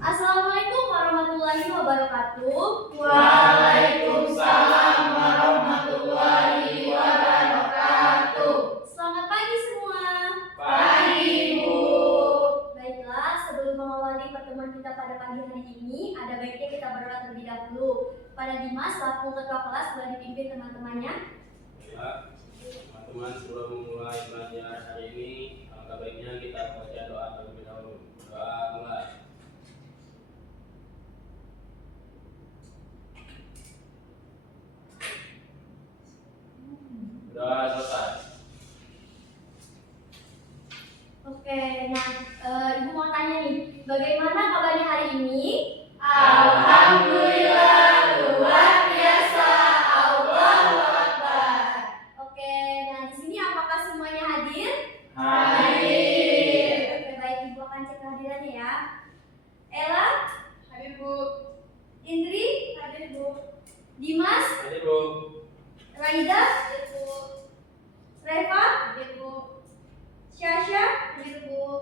Assalamualaikum warahmatullahi wabarakatuh. Waalaikumsalam warahmatullahi wabarakatuh. Selamat pagi semua. Pagi, Bu. Baiklah, sebelum mengawali pertemuan kita pada pagi hari ini, ada baiknya kita berdoa terlebih dahulu. Pada Dimas, selaku ketua kelas, boleh dipimpin teman-temannya. Baiklah, teman-teman, sebelum memulai pelajaran hari ini, alangkah baiknya kita baca doa terlebih dahulu. Doa mulai. Doa selesai. Oke, nah Ibu mau tanya nih, bagaimana kabarnya hari ini? Alhamdulillah, luar biasa. Allahu Akbar. Oke, nah di sini apakah semuanya hadir? Hadir. Oke, baik, Ibu akan cek kehadirannya ya. Ella, Hadir, Bu. Indri, Hadir, Bu. Dimas, Hadir, Bu. Raida, Reva, Syasha,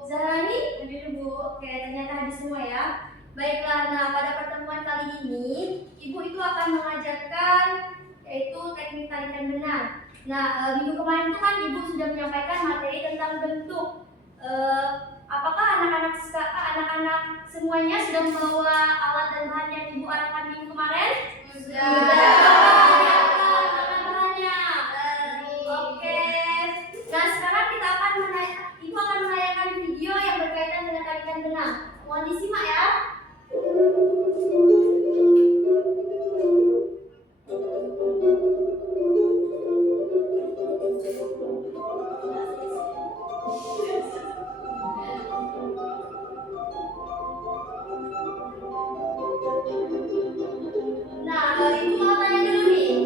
Zahrani, Oke, ternyata hadir semua ya. Baiklah, nah pada pertemuan kali ini Ibu itu akan mengajarkan yaitu teknik tarikan benang. Nah, minggu kemarin itu kan Ibu sudah menyampaikan materi tentang bentuk. Apakah anak-anak semuanya sudah membawa alat dan bahan yang Ibu arahkan minggu kemarin? Oke. Nah, sekarang Ibu akan menayangkan video yang berkaitan dengan tarikan benang. Mohon disimak ya. Nah, Ibu mau tanya dulu nih.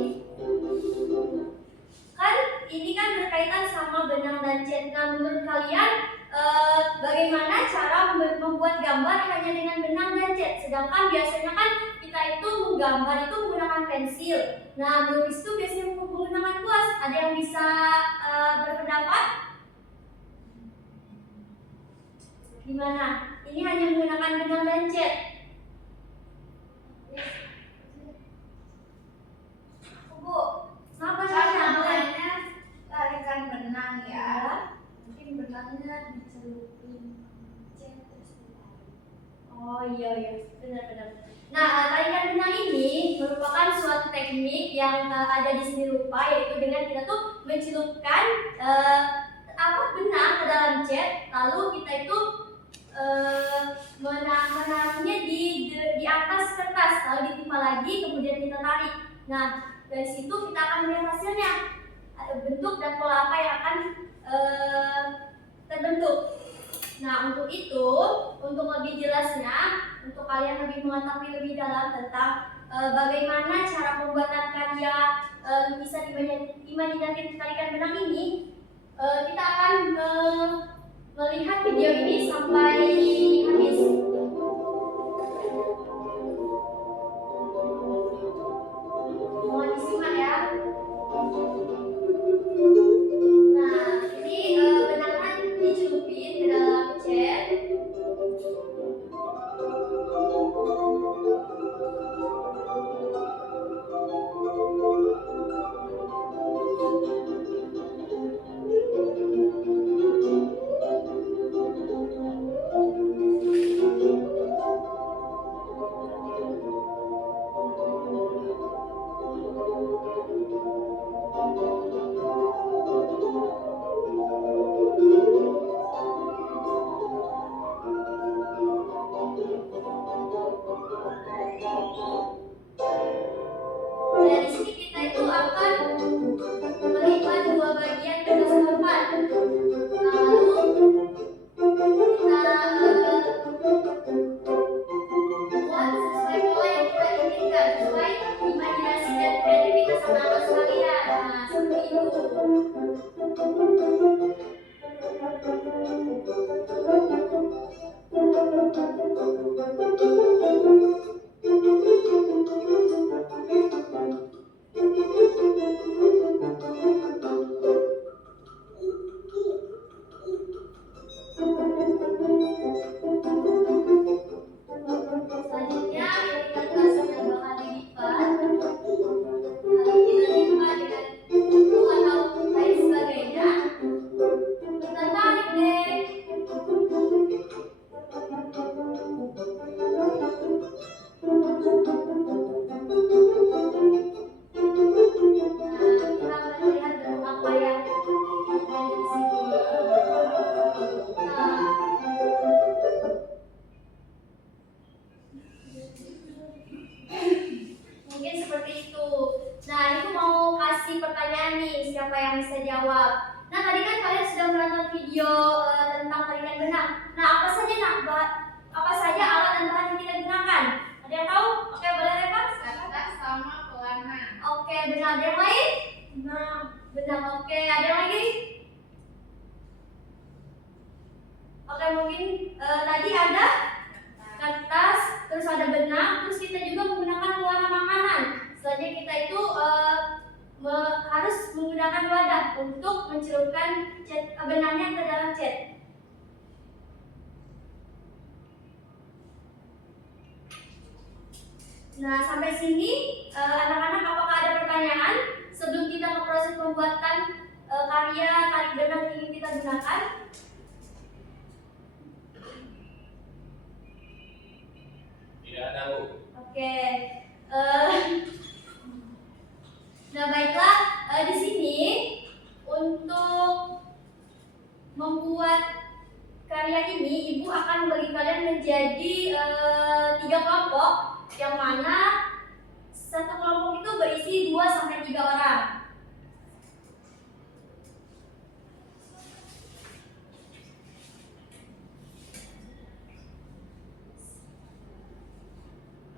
Kan ini kan berkaitan sama benang dan cat. Nah, menurut kalian bagaimana cara membuat gambar hanya dengan benang dan cat? Sedangkan biasanya kan kita itu menggambar itu menggunakan pensil. Nah, melukis itu biasanya menggunakan kuas. Ada yang bisa berpendapat? Gimana? Ini hanya menggunakan benang dan cat. Bu, kenapa Syasha? Tarikan benang ya. Mungkin benangnya dicelupin cat terus ditarik. Oh iya, benar. Nah, tarikan benang ini merupakan suatu teknik yang ada di seni rupa, yaitu dengan kita tuh mencelupkan benang ke dalam cat, lalu kita itu menaruhnya di atas kertas, lalu ditimpa lagi, kemudian kita tarik. Nah, dari situ kita akan melihat hasilnya, bentuk dan pola apa yang akan terbentuk. Nah, untuk itu, untuk lebih jelasnya, untuk kalian lebih mengetahui lebih dalam tentang bagaimana cara pembuatan karya lukisan imajinatif tarikan benang ini, kita akan melihat video ini sampai habis. Mohon disimak ya. Nah, ini benangnya dicelupin ke dalam cat. Dari sini kita itu akan melipat dua bagian kertas papan. Lalu kita buat sesuai pola yang kita inginkan, sesuai imajinasi dan kreativitas anak-anak sekalian. Nah, seperti itu. Nah, sampai sini anak-anak apakah ada pertanyaan sebelum kita ke proses pembuatan karya tarik benang yang ingin kita gunakan? Tidak ada, Bu. Oke. Nah, baiklah, di sini untuk membuat karya ini Ibu akan membagi kalian menjadi 3 kelompok, yang mana satu kelompok itu berisi 2 sampai 3 orang.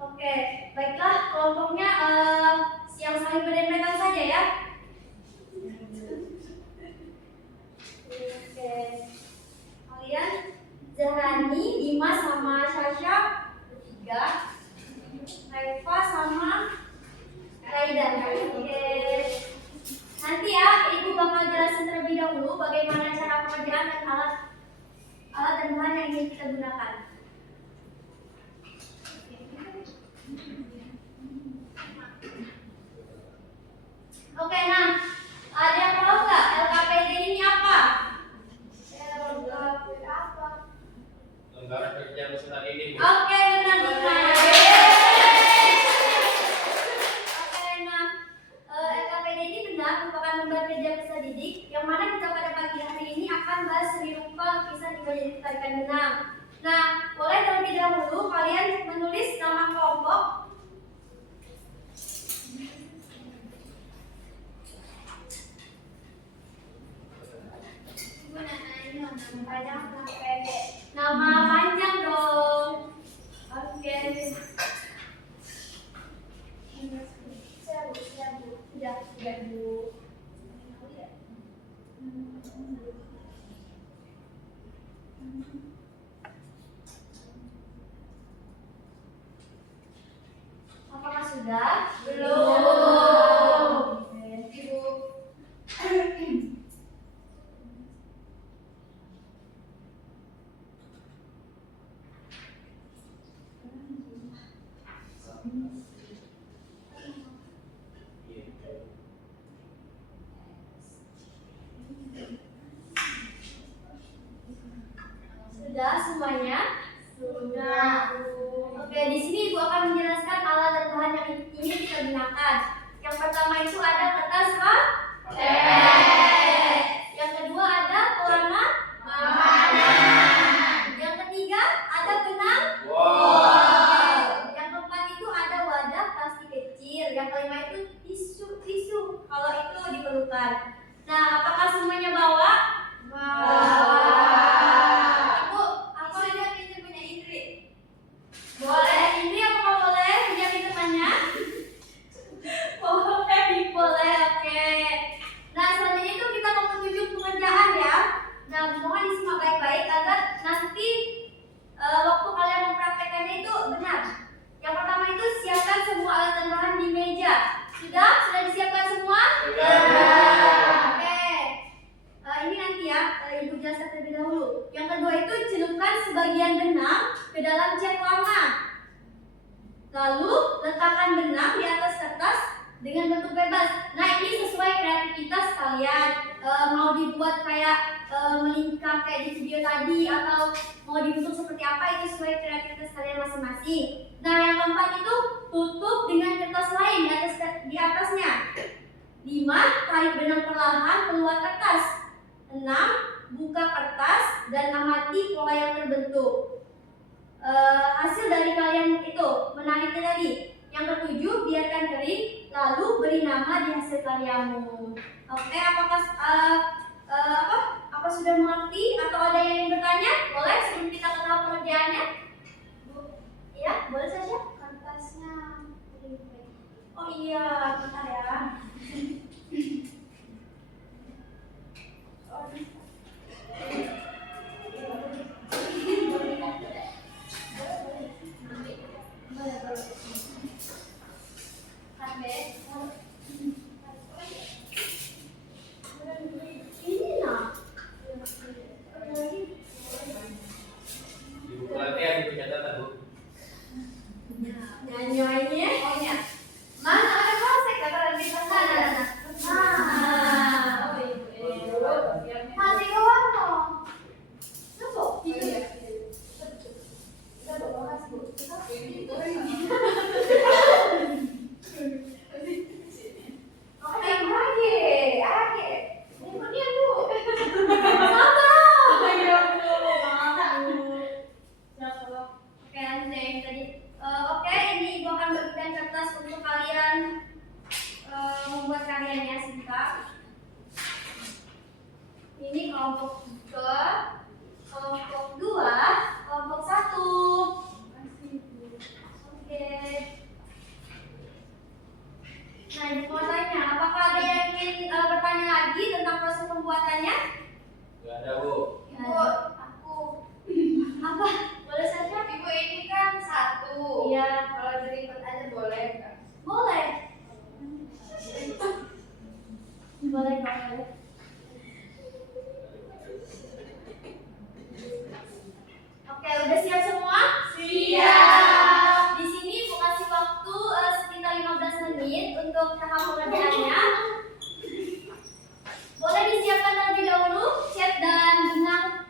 Oke, baiklah, kelompoknya yang saling berdempetan saja ya. Oke. Kalian Zahrani, Dimas sama Sasha bertiga, Reva sama Raidan. Oke. Nanti ya Ibu bakal jelasin terlebih dahulu bagaimana cara pengerjaan dan alat dan bahan yang ingin kita gunakan. Oke, nah ada yang tahu nggak LKPD ini apa? Lembaran kerja peserta didik, Bu. Oke, benar Dimas. Oke, nah LKPD ini benar merupakan lembaran kerja peserta didik yang mana kita pada pagi hari ini akan bahas seni rupa lukisan hingga jadi tarikan benang. Nah, boleh terlebih dahulu kalian menulis nama kelompok. Nama panjang dong. Oke. Sudah Bu. Apakah sudah? Belum. Oke, Ibu. Sudah semuanya? Sudah. Oke, di sini Ibu akan menjelaskan alat dan bahan yang ingin kita gunakan. Yang pertama itu ada kertas yang kedua ada pewarna yang ketiga ada benang yang keempat itu ada wadah plastik kecil, yang kelima itu tisu kalau itu diperlukan. Nah, apakah semuanya bawa? Ibu, apa aja pinjam punya Indri? Boleh, Indri apakah boleh pinjam temannya? Boleh, oke. Nah, selanjutnya itu kita mau tunjuk pengerjaan ya. Nah, mohon disimak baik-baik agar nanti waktu kalian mempraktekannya itu benar. Yang pertama itu siapkan semua alat dan bahan di meja. Sudah disiapkan semua? Oke. Ini nanti ya, Ibu jelaskan terlebih dahulu. Yang kedua itu celupkan sebagian benang ke dalam cat warna. Lalu letakkan benang di atas kertas dengan bentuk bebas. Nah, ini sesuai kreativitas kalian. Mau dibuat kayak melingkar kayak di video tadi atau mau dibentuk seperti apa, itu sesuai kreativitas kalian masing-masing. Nah, yang keempat itu tutup dengan kertas lain di atasnya. 5. Tarik benang perlahan keluar kertas. 6. Buka kertas dan amati pola yang terbentuk. Hasil dari kalian itu menariknya tadi. Yang ketujuh, biarkan kering, lalu beri nama di hasil karyamu. Oke, apa sudah mengerti atau ada yang ingin bertanya? Boleh sebelum kita ke tahap pengerjaannya. Bu, iya, boleh saja. Kertasnya. Oh iya, bentar ya. Nyanyi ya yang tadi. Oke, ini Ibu akan bagikan kertas untuk kalian membuat karyanya singkat. Ini kelompok 3, kelompok 2, kelompok 1. Oke. Nah, Ibu mau tanya, apakah ada yang ingin bertanya lagi tentang proses pembuatannya? Gak ada, Bu. Ibu, aku. Apa? Boleh saja? Ibu ini kan 1. Iya. Kalau dilipet aja boleh nggak? Boleh. Boleh, boleh. Oke, udah siap semua? Siap. Di sini Ibu kasih waktu sekitar 15 menit untuk tahap pengerjaannya. Boleh disiapkan terlebih dahulu cat dan benang.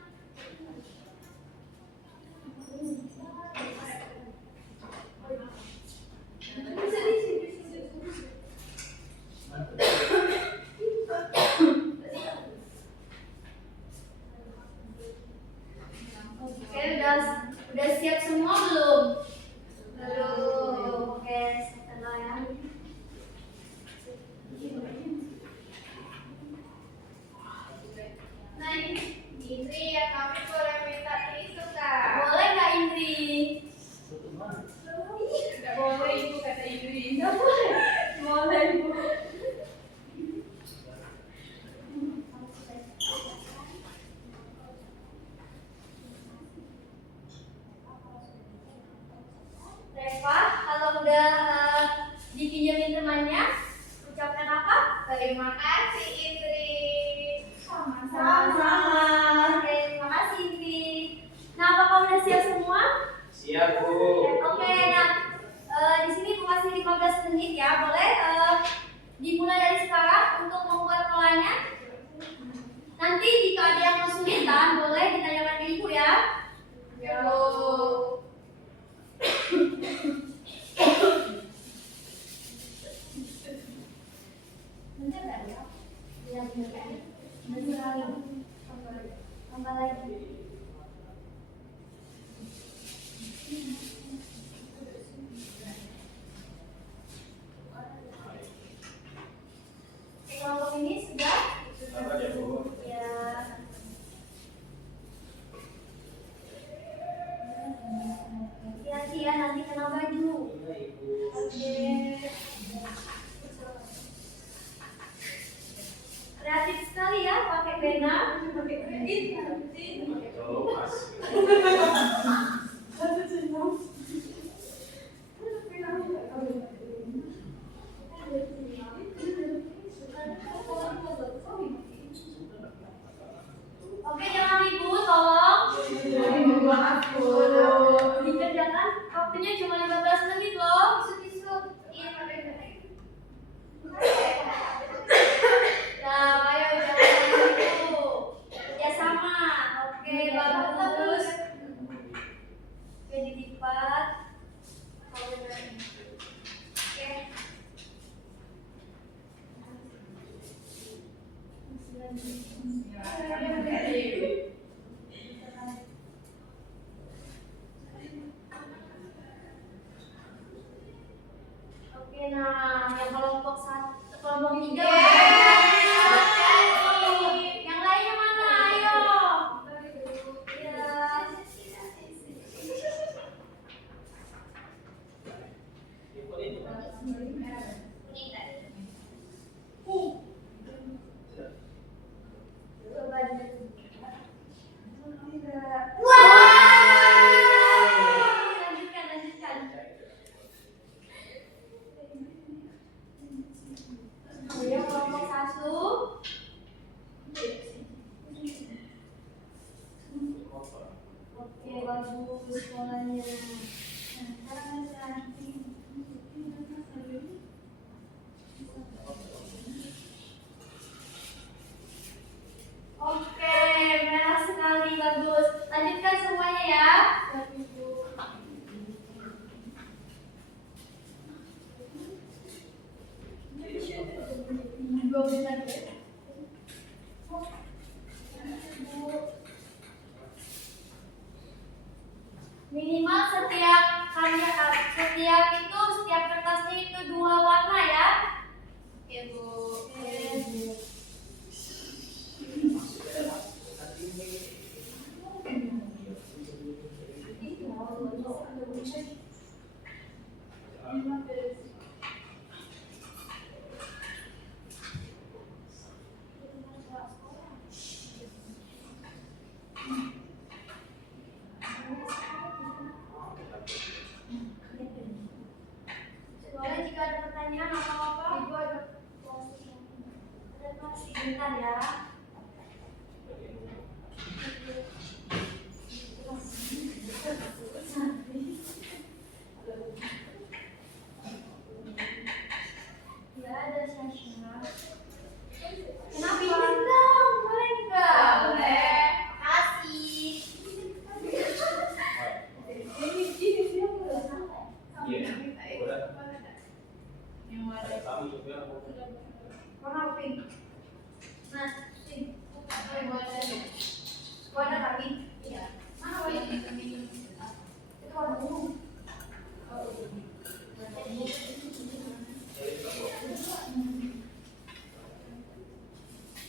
Oke, udah siap semua belum? Belum. Oke, setelah ya. Nah, Indri ya, kami boleh minta tisu kak? Boleh nggak Indri? Nggak boleh Ibu, kata Indri. Nggak boleh. Boleh Ibu. Reva, kalau udah dipinjemin temannya, ucapkan apa? Terima kasih Indri. Sama-sama. Oke, terima kasih Indri. Nah, apakah udah siap semua? Siap, Bu. Oke, nah di sini aku kasih 15 menit ya. Boleh dimulai dari sekarang untuk membuat polanya. Nanti jika ada yang kesulitan, boleh ditanyakan ke Ibu ya. Ya, Bu. Tambah lagi. Kelompok ini sudah? Sabar ya, Bu. Ya. Hati-hati ya, nanti kena baju. Oke. Kreatif sekali ya, pakai pena, pakai kredit. Oh, pas. Oke, jangan ribut, tolong. Dikerjakan, waktunya cuma 15 menit loh. Isu-isu. Nah, ayo jangan gitu. Kerjasama. Oke, bagus. Oke, dilipat. Oke. Oke, nah yang kelompok 3. Yang lainnya mana? Ayo. Ya. Coba lanjutkan. Ya, kelompok 1. Oke, bagus polanya. Oke, merah sekali, bagus. Lanjutkan semuanya ya. Minimal setiap setiap kertasnya itu 2 warna ya. Oke, Bu. Boleh jika ada pertanyaan atau apa? Ibu ada masih bentar ya. Ya ada Sasha. Kenapa? Boleh enggak? Boleh. Kasih. Iya. Udah. Yang warna Ada kami juga. Warna pink. Nah, pink. yang warna Warna kaki. Iya. Mana warna? Ini. Itu warna ungu.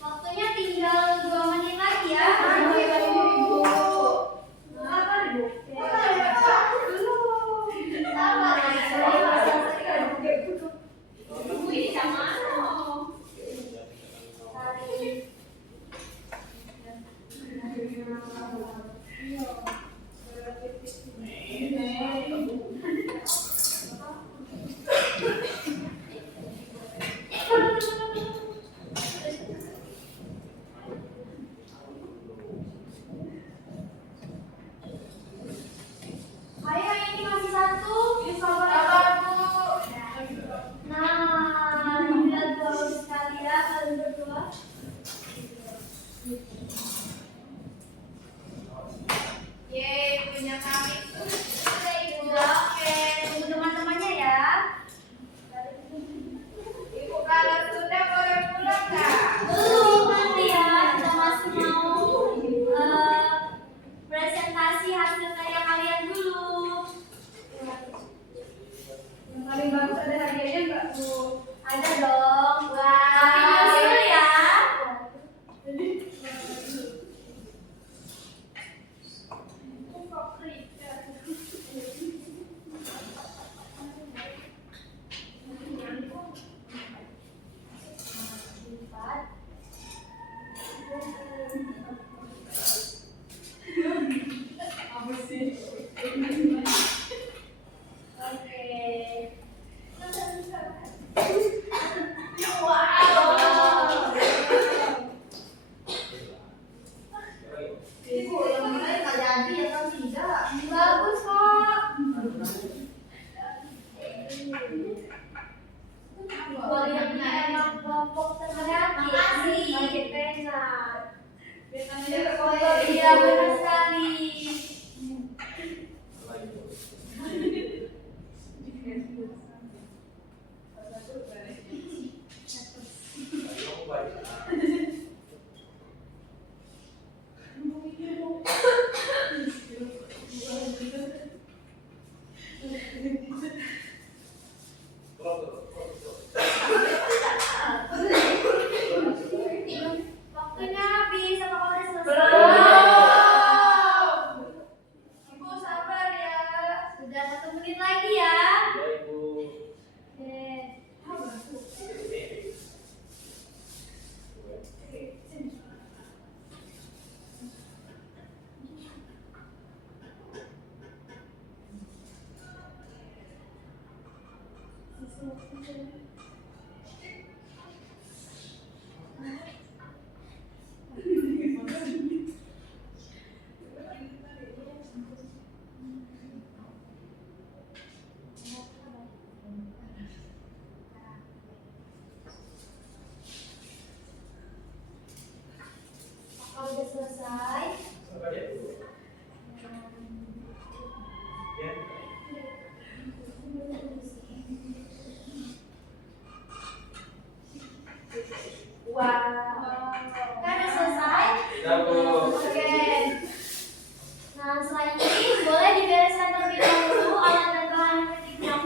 Waktunya tinggal 2 menit lagi ya. Bu, ini sama. Ayo ini masih 1. Sabar, Bu. Nah, tinggal 2 sekali ya kalian berdua. Yeay, punya kami. Oke, Ibu. Oke, tunggu teman-temannya ya. Ibu kalau sudah boleh pulang nggak? Belum nanti ya, kita masih mau presentasi hasil karya kalian dulu. Yang paling bagus ada hadiahnya nggak, Bu? Ada dong. Tapi dulu ya. Ibu, yang mana nggak jadi ya kan tidak? Bagus kok. Kualitasnya emang kelompok terhati. Pakai pena. Oh iya benar sekali. Waktunya habis, apa udah selesai? Ibu sabar ya. Sudah 1 menit lagi ya. Oke. Kalau udah selesai, wow. Kan udah selesai? Oke. Nah, selanjutnya boleh dibereskan terlebih dahulu alat dan bahan yang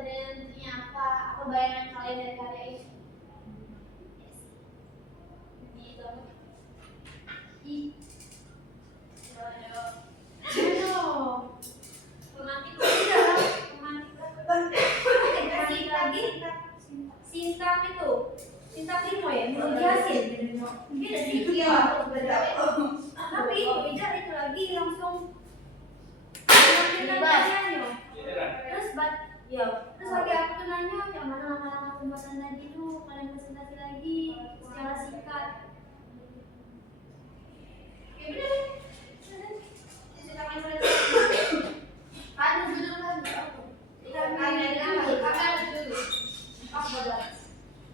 pada nantinya apa? Apa bayangan kalian dari karya ini? Ini kamu. Romantis tidak? Kasih lagi. Sinta itu. Sinta Primo ya, belum jelasin. Beda sih. Tapi beda itu lagi langsung. Terus lagi aku tuh nanya yang mana langkah-langkah pembuatan tadi tuh kalian presentasi lagi secara singkat. Ya bener. Kan dulu kan aku. Kita dulu.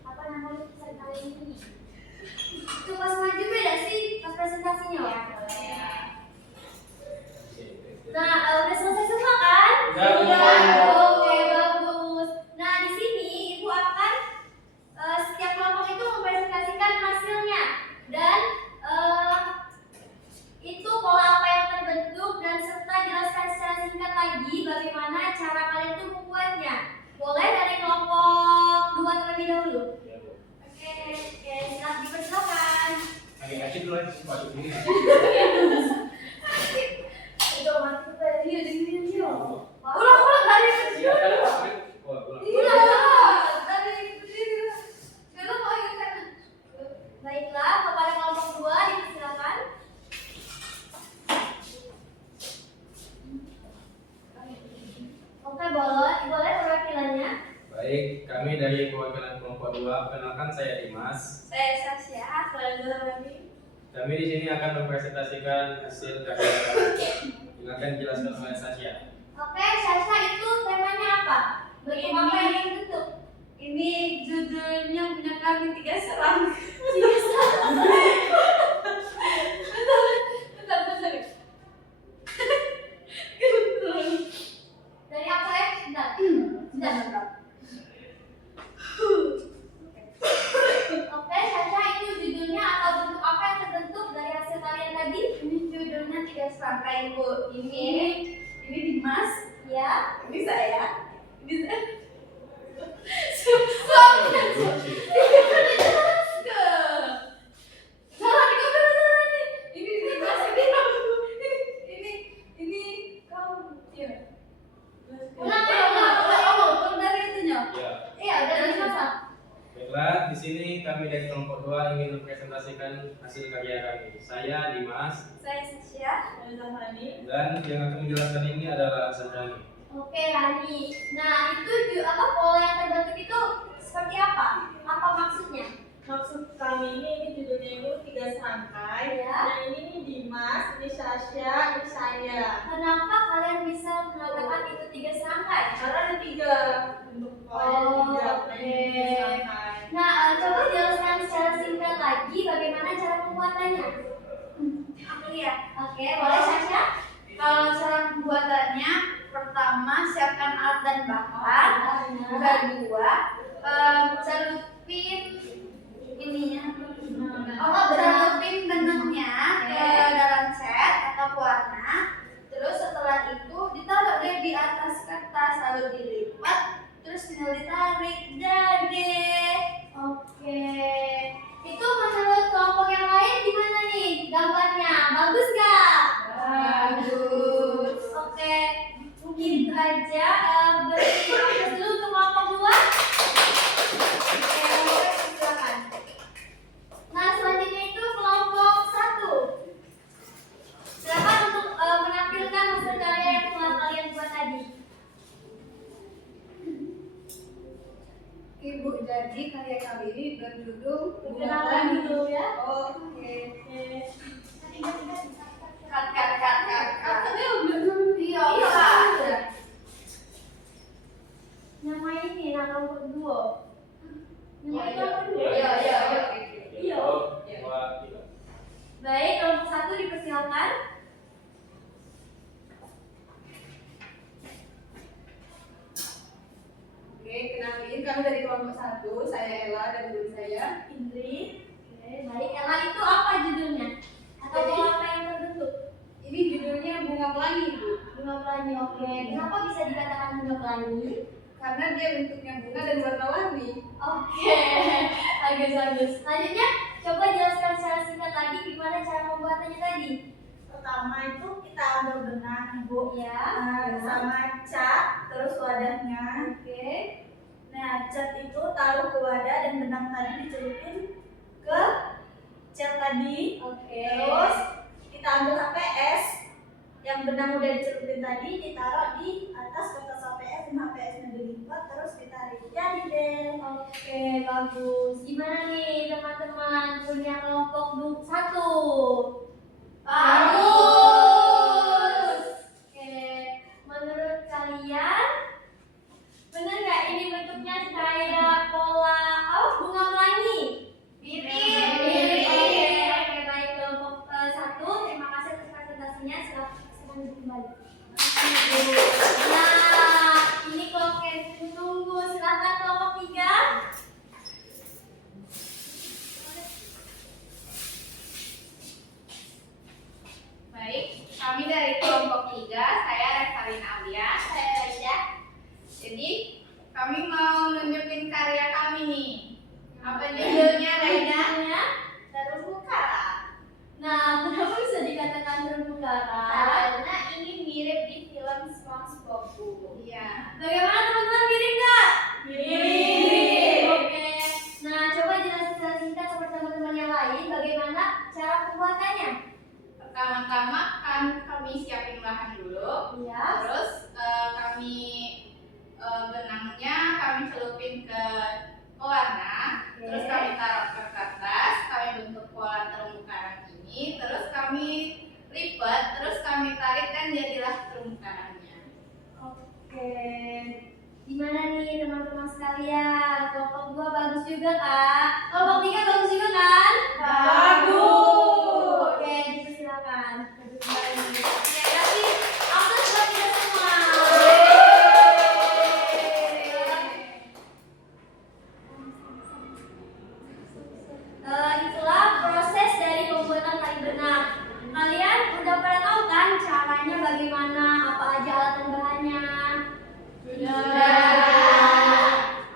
Apa namanya kali ini? Itu pas maju beda sih pas presentasinya. Nah, udah selesai semua kan? Udah. Oke, bagus. Nah, di sini Ibu akan setiap kelompok itu mempresentasikan hasilnya dan itu pola apa yang terbentuk dan serta jelaskan secara singkat lagi bagaimana cara kalian tuh membuatnya. Boleh dari kelompok 2 terlebih dahulu. Oke, dipersilakan. Kasih dulu aja masuk ini. Itu mati tadi dengerin dia. Ulang dari Iya, ada apa? Baiklah, kepada kelompok 2 dipersilakan. Oke, boleh perwakilannya. Baik, kami dari perwakilan kelompok 2, kenalkan saya Dimas. Saya Sasha, Kami di sini akan mempresentasikan hasil karya kami. Silakan jelaskan oleh Sasha. Oke, Sasha itu temanya apa? Bentuk apa yang dibentuk? Ini judulnya punya kami 3 serang. Bentar. Dari aku ya? Bentar. Oke, Sasha itu judulnya atau bentuk apa yang terbentuk dari hasil kalian tadi? Ini judulnya 3 serangkai, Bu. Ini Dimas, Ya. ini saya. Ini saya. Ulang dari itunya. Ya. Iya, dari masa. Baiklah, di sini kami dari kelompok 2 ingin mempresentasikan hasil karya kami. Saya Dimas Saya Sasha, saya Zahani. dan yang akan menjelaskan ini adalah Sahrani. Oke, Rani. Nah, itu pola yang terbentuk itu seperti apa? Apa maksudnya? Maksud kami ini judulnya itu 3 serangkai. Ya. Yang ini Dimas, ini Sasha, ini saya. Kenapa kalian bisa mengatakan itu 3 serangkai? Karena ada 3 bentuk polanya, 3 serangkai. Nah, coba jelaskan secara singkat lagi bagaimana cara pembuatannya. Aku ya. Oke, boleh Sasha? Kalau cara pembuatannya, pertama siapkan alat dan bahan. Kedua, celupin ininya. Celupin benangnya ke dalam cat atau warna. Terus setelah itu ditaruh deh di atas kertas lalu dilipat. Terus tinggal ditarik deh. Oke. Itu menurut kelompok yang lain gimana nih gambarnya? Bagus gak? Bagus. Oke, mungkin itu aja. Beri aplaus dulu untuk kelompok 2. Oke, silakan. Nah, selanjutnya itu kelompok 1. Silakan untuk menampilkan hasil karya yang telah kalian buat tadi. Ibu, jadi karya kami ini berjudul Perkenalan dulu ya. Oke. Cut. Iya. Nama ini kelompok 2. Nama itu apa dulu? Iya. Iya. 2, 3. Baik, kelompok 1 dipersilakan. Oke, kenalin kami dari kelompok 1. Saya Ella dan guru saya Indri. Oke, baik. Ella itu apa judulnya? Atau pola apa yang terbentuk? Ini judulnya Bunga Pelangi, Bu. Bunga pelangi. Oke. Kenapa bisa dikatakan bunga pelangi? karena dia bentuknya bunga dan warna-warni. Oke, bagus. Selanjutnya, coba jelaskan secara singkat lagi gimana cara pembuatannya tadi. Pertama itu kita ambil benang, Ibu. Ya. Sama cat, terus wadahnya. Oke. Nah, cat itu taruh ke wadah dan benang tadi dicelupin ke cat tadi. Oke. Terus kita ambil HPS yang benang udah dicelupin tadi, ditaruh di atas kertas HPS dan HPS-nya dilipat terus ditarik. Jadi deh. Oke, bagus. Gimana nih teman-teman punya kelompok 1? Bagus. Oke, menurut kalian benar nggak ini bentuknya kayak pola bunga pelangi? Mirip. Oke, baik kelompok 1. Terima kasih atas presentasinya. Silakan duduk kembali. Nah, ini kelompok yang ditunggu. Silakan kelompok 3. Baik, kami dari kelompok 3, saya Revalina Alia. Saya Raida. Jadi, kami mau nunjukin karya kami nih. Apa judulnya, Raida? Terumbu karang. Nah, kenapa bisa dikatakan terumbu karang? Karena ini mirip di film SpongeBob. Iya. Bagaimana teman-teman, mirip nggak? Mirip. Oke. Nah, coba jelaskan secara singkat seperti teman-teman yang lain bagaimana cara pembuatannya. Pertama-tama kan kami siapin bahan dulu. Iya. Terus kami benangnya kami celupin ke warna. Oke. Terus kami taruh ke kertas, kami bentuk pola terumbu karang ini. Terus kami lipat, terus kami tarik dan jadilah terumbu karangnya. Oke. Gimana nih teman-teman sekalian? Kelompok 2 bagus juga Kak. Kelompok 3 bagus juga kan? Bagus. Oke, dipersilakan. Duduk kembali. Oke, kasih aplaus buat kita semua. Itulah proses dari pembuatan tali benang. Kalian udah pada tahu kan caranya bagaimana, apa aja alat dan bahannya?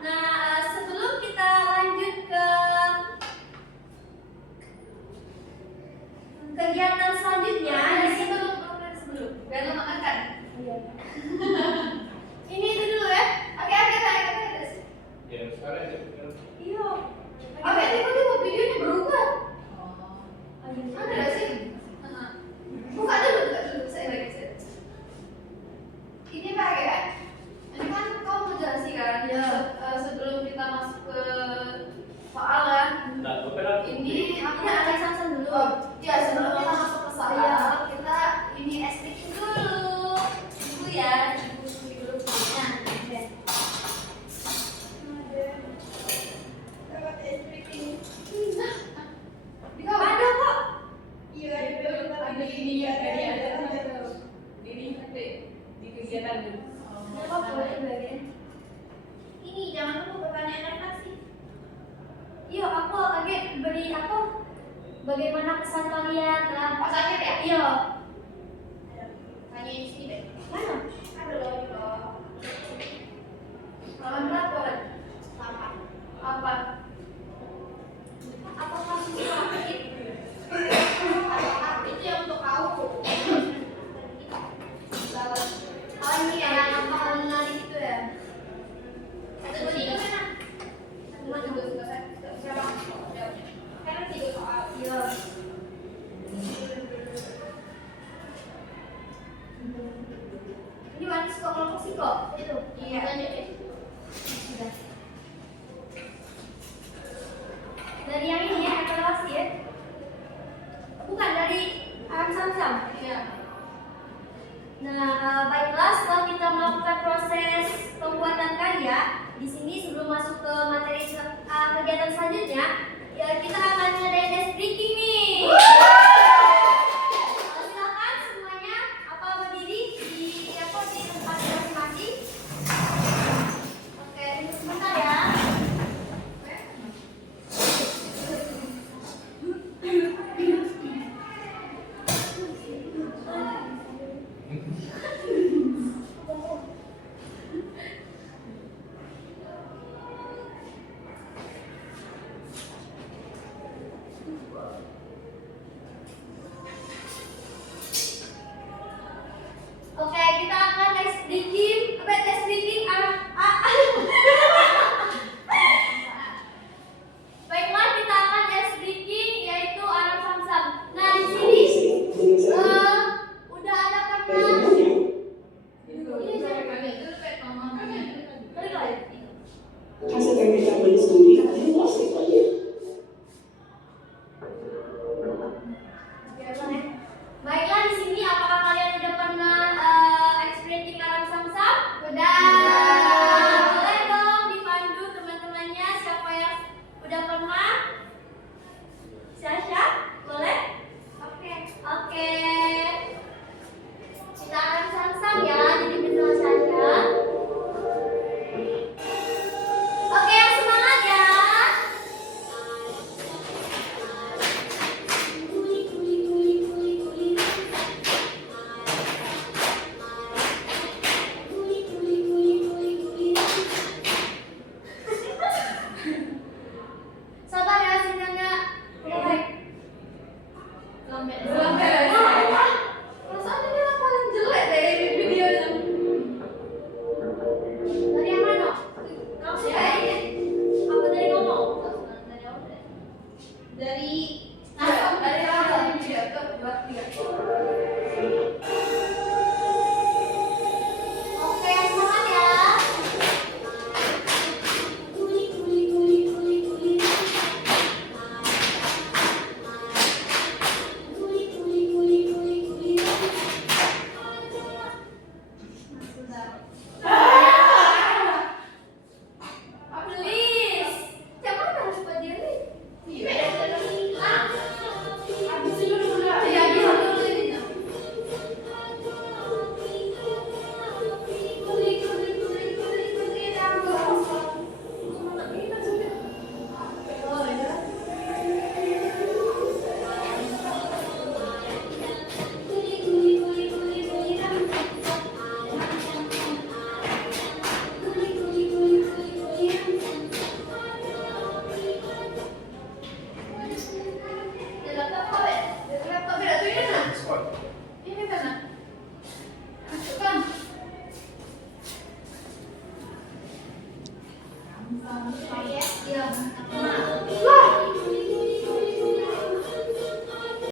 Nah, sebelum kita lanjut ke kegiatan selanjutnya, di situ Sebelum, biar lo makan. ini itu dulu ya. Oke, terus. Ya, sekarang ya. Iya. Oke, tiba-tiba videonya berubah. Ayo. Ada nggak sih? Buka dulu, saya lagi. Ini Pak ya, ini kan kau mau jelasin kan? Iya. Sebelum kita masuk ke soal kan? Nah, beberapa Ini aku Ini ada Samson dulu. Oh, ya sebelum kita masuk ke soal, Iya. kita ini explication dulu. Ibu ya, ibu dulu. Nah, oke. Di kau Ada kok. Iya, ada ini ya, ada. Ini di kegiatan dulu. Apa boleh bagian? Ini jangan lupa pertanyaan refleksi. Iya, aku lagi beri apa? Bagaimana kesan kalian lah? Pas akhir ya? Iya. Tanya di sini deh. Mana? Ada loh. Malam berapa? Sama. Apa? Apakah sakit? Itu yang untuk kau. Oh ini ya, yang apa menarik itu ya? Satu dua tiga mana? Mana? Siapa? Karena 3 soal. Iya. Ini mana kok kelompok sih kok? Itu. Iya. Lanjut ya. Sudah. Dari yang ini ya, evaluasi ya? Bukan dari Sam-Sam. Iya. Nah, baiklah setelah kita melakukan proses pembuatan karya, di sini sebelum masuk ke materi kegiatan selanjutnya, ya kita akan ngadain desk breaking nih. Silakan semuanya apa berdiri di tempat masing-masing. Oke, tunggu sebentar ya. Bangsa